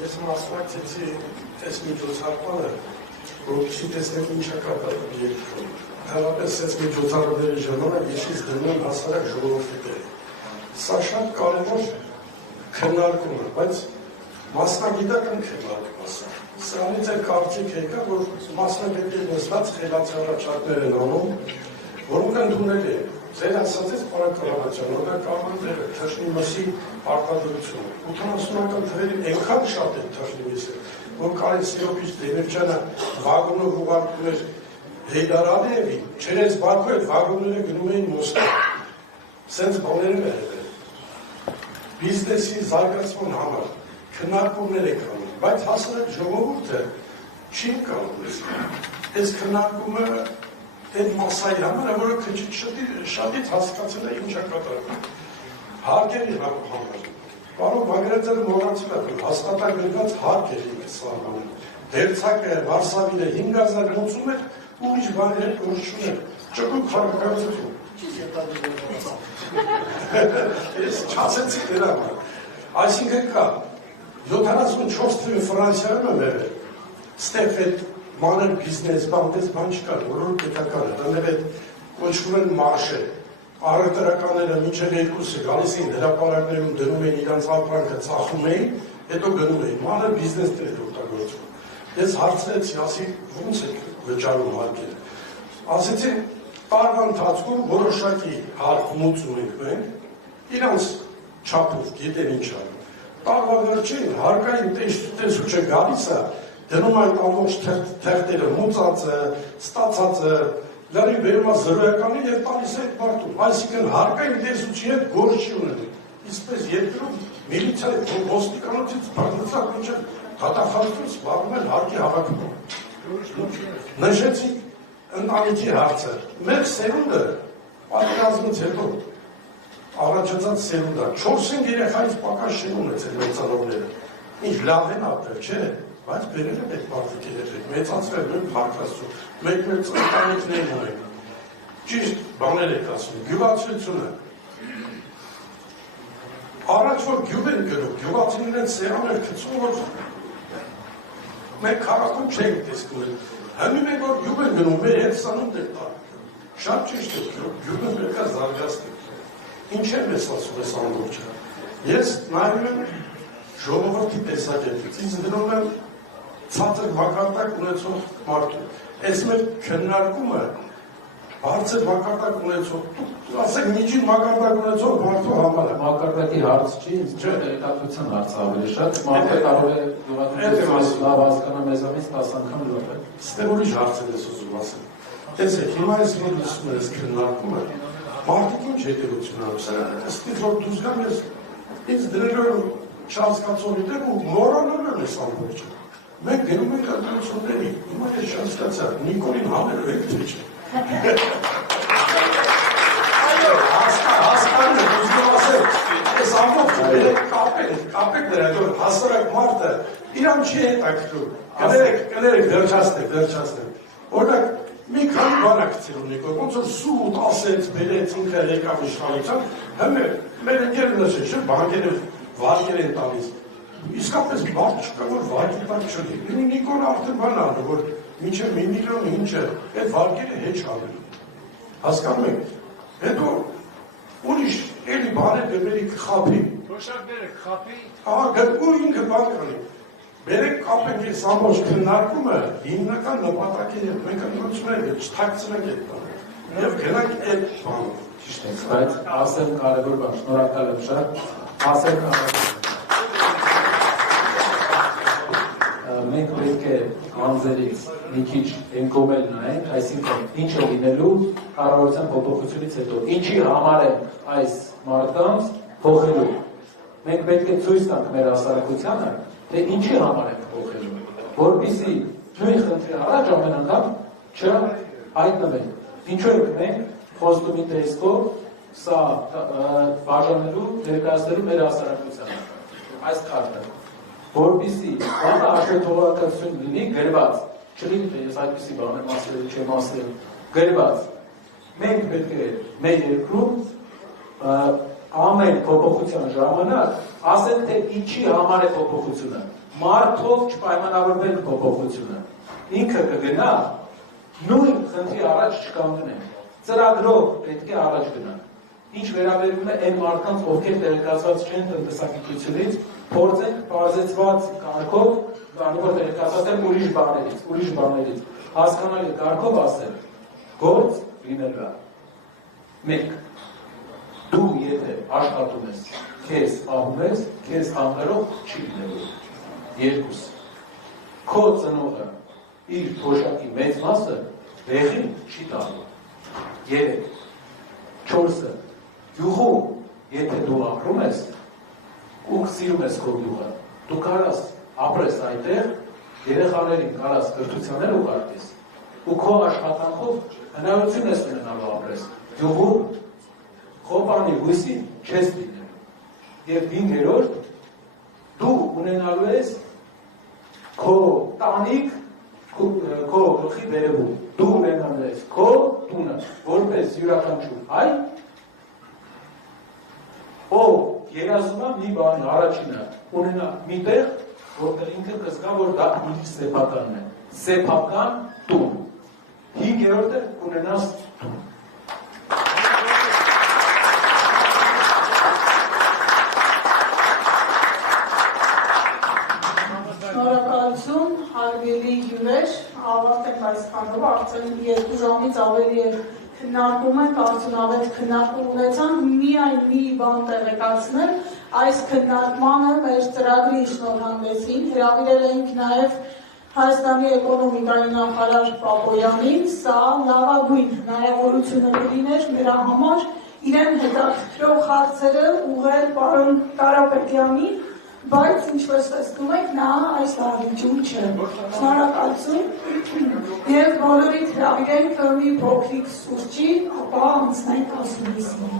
Ես մասնակցեցի այս միջոցառմանը, որովհետեւ տեսնեք ինչա կատարվում երկրում։ Հավանաբար այս միջոցառումների ժամանակ ես դնում եմ հասարակ ժողովրդի դեր։ Սա շատ կարևոր քննարկում է, բայց մասնագիտական քննարկում է սա։ Սրանից է կարծիք եկա, որ մասնագետի նստած խելացի առաջարկներ են անում, որոնք ընդունել են։ Ձեր ասածից պարակալանացան, որ դա կանոնները թշնի մսի արտադրություն։ 80-ական թվերին այնքան շատ է թշնի միսը, որ Կարեն Սիրոպիչ Դեմիրճյանը վագոնով ուղարկում էր Հեյդար Ալիևին, չերես Բաքու այդ վագոնները գնում էին Մոսկվա։ Սենց բաներ է եղել։ Բիզնեսի զարգացման համար քննարկումներ եք անում, բայց հասարակ ժողովուրդը չի կարող այս քննարկումը այդ մասայի համար, որը քիչ-շատից հասկացել է ինչա կատարվում։ Հարկերի համար։ Պարոն Բագրատյանը մոռացել է, որ հաստատագրված հարկերի է սահմանում։ Դերձակը, Վարշավին 5000 մոծում էր, ուրիշ բաներ գործ չուներ։ Ճկուկ հարաբերություն։ Ես չասեցի դրա համար։ Այսինքն կա 74 թվին Ֆրանսիայում է մերել։ Ստեփետ մանր բիզնես, բան չկար, որոնք պետական է, դրանով այդ կոչվում են մարշը, առևտրականները մինչև երկուսը գալիս էին հրապարակներում դնում էին իրանց ապրանքը ծախում էին, հետո գնում էին, մանր բիզնեսներ էր օգտագործվում։ Ես հարցրեցի, ասի ո՞նց եք վճարում հարկերը։ Ասեցին, տարվա ընթացքում որոշակի հարկ մուծում ենք մենք, իրանց չափով գիտեն ինչ անում։ Տարվա վերջին հարկային տեսուչը գալիս է, դնում այդ ամբողջ թերթերը, մուծածը, ստացածը, լրի բերում է զրոյականի և տալիս է այդ մարդուն։ Այսինքն հարկային տեսուչի հետ գործ չի ունենում։ Իսպես երկրում միլիցիայի ոստիկանությունից բարձրացավ մինչև դատախազություն զբաղվում են հարկի հավաքմամբ։ Նշեցի ընտանիքի հարցը։ Մեր սերունդը պատերազմից հետո առաջացած սերունդը 4-5 երեխայից պակաս չեն ունեցել մեծանողները։ Ինչ լավ են ապրել, չէ՞։ Բայց բերել են այդ մարդիկի հետ, մեծացվել նույն փառքաստու, մեկ ընտանիքներ ունենք։ Ճիշտ բաներ եք ասում, գյուղացությունը։ Առաջ որ գյուղ են գնում, գյուղացիներն սերաներ գցում, որ մենք քաղաքում չենք տեսնում։ Հնում ենք որ գյուղ են գնում, մեր հետ սնունդ է տան։ Շատ ճիշտ է, գյուղը պետք է զարգացնել։ Ինչ եմ ես ասում այս ամբողջը։ Ես նայում եմ ժողովրդի տեսակետից, ինձ դնում եմ ցածր մակարդակ ունեցող մարդու։ Այս մեր քննարկումը բարձր մակարդակ ունեցող, ասենք միջին մակարդակ ունեցող մարդու համար է։ Մակարդակի հարց չի, ինձ չէ տեղեկատվության հարց ավելի շատ, մարդը կարող է գյուղատնտեսություն լավ հասկանա մեզանից 10 անգամ լավ է։ Ստե ուրիշ հարցեր ես ուզում ասել։ Տեսեք, հիմա ես որ լսում եմ այս քննարկումը, մարդիկ ինչ հետևություն անում, սա ըստ որ դուրս գամ ես ինձ դրել եմ չհասկացողի դեմ ու մոռանում եմ այս ամբողջը։ Մենք գնում ենք արտադրությունների, հիմա ես չհասկացա, Նիկոլին համերով եք թե չէ։ Հասկանում եմ, ուզում ասել, այս ամբողջը կապեք նրա, որ հասարակ մարդը իրան չի հետաքրքրում, կներեք վերջացնեք, օրինակ մի քանի բանակցել Նիկոլ, ոնց որ սուտ ասեց, բերեց, ինքը եկավ իշխանության, հմե մեր ընկերն ասել, չէ, բանկերը վարկեր են տալիս, իսկապես մարդ չկա, որ վարկի տակ չլի, Նիկոլ արդեն բան անում, որ մինչև 1 միլիոն ինչը, այդ վարկերը հեչ անել, հասկանում եք, հետո ուրիշ էլի բաներ բերի կխապի, Թոշակները կխապի, ու ինքը բան կանի, բերեք կապենք ես ամբողջ քննարկումը հիմնական նպատակի հետ, մենք ընդրություններ հետ չթաքցնենք այդ բանը, և գնանք այդ բանը, ճիշտ է, բայց ասեմ կարևոր բան, շնորհակալ եմ շատ, ասեմ մենք պետք է անձերից մի քիչ ենկոմել նայենք, այսինքն ինչ է լինելու կառավարության փոփոխությունից հետո, ինչի համար են այս մարդկանց փոխելու։ Մենք պետք է ցույց տանք մեր հասարակությանը, թե ինչի համար ենք փոխելու, որպեսզի նույն խնդրի առաջ ամեն անգամ չհայտնվեն։ Ինչու ենք մենք խոստումի տեսքով սա բաժանելու, ներկայացնելու մեր հասարակությանը, այս քարտը, որպեսզի բանը հաշվետվողականություն լինի գրված, չլինի թե ես այդպիսի բան եմ ասել, չեմ ասել, գրված։ Մենք պետք է մեր երկրում ամեն փոփոխության ժամանակ ասենք թե ինչի համար է փոփոխությունը, մարդով չպայմանավորվենք փոփոխությունը, ինքը կգնա նույն խնդրի առաջ չկանգնենք, ծրագրով պետք է առաջ գնանք, ինչ վերաբերում է այն մարդկանց, ովքեր տեղեկացված չեն տնտեսագիտությունից, փորձենք բազեցված կարգով, որ տեղեկացած են ուրիշ բաներից, հասկանալի կարգով ասել, գործ լինելա, մեկ, դու եթե աշխատում ես, քեզ ահում ես, քեզ համերով չի լինելու, երկուս, քո ծնողը իր թոշակի մեծ մասը վեղին չի տալու, երեք, չորսը, յուղում, եթե դու ապրում ես, ու սիրում ես քո յուղը, դու կարաս ապրես այնտեղ, երեխաներին կարաս կրթություններ ուղարկես, ու քո աշխատանքով հնարավորություն ես ունենալու ապրես, յուղում, խոպանի հույսի չես լինելու, և 5-րդ, դու ունենալու ես քո տանիք, քո գլխի վերևում, դու ունենալու ես քո տունը, որպես յուրաքանչյուր հայ, ով երազում է մի բանի առաջինը ունենա մի տեղ, որտեղ ինքը կզգա, որ դա իր սեփականն է, սեփական տուն, 5-րդը ունենաս տուն։ Շնորհակալություն, հարգելի հյուրեր, ավարտենք այս քանդվը, արդեն 2 ժամից ավելի է քննարկում ենք, արդյունավետ քննարկում ունեցանք, միայն մի բան տեղեկացնել, այս քննարկմանը մեր ծրագրի շնորհանդեսին հրավիրել էինք նաև Հայաստանի էկոնոմիկայի նախարար Պապոյանին, սա լավագույն հնարավորությունը կլիներ նրա համար իրեն հետաքրքրող հարցերը ուղղել պարոն Կարապետյանին, բայց ինչպես տեսնում եք, նա այս դահլիճում չէ։ Շնորհակալություն և բոլորիդ հրավիրենք մի փոքրիկ սուրճի, ապա անցնենք ասուլիսին։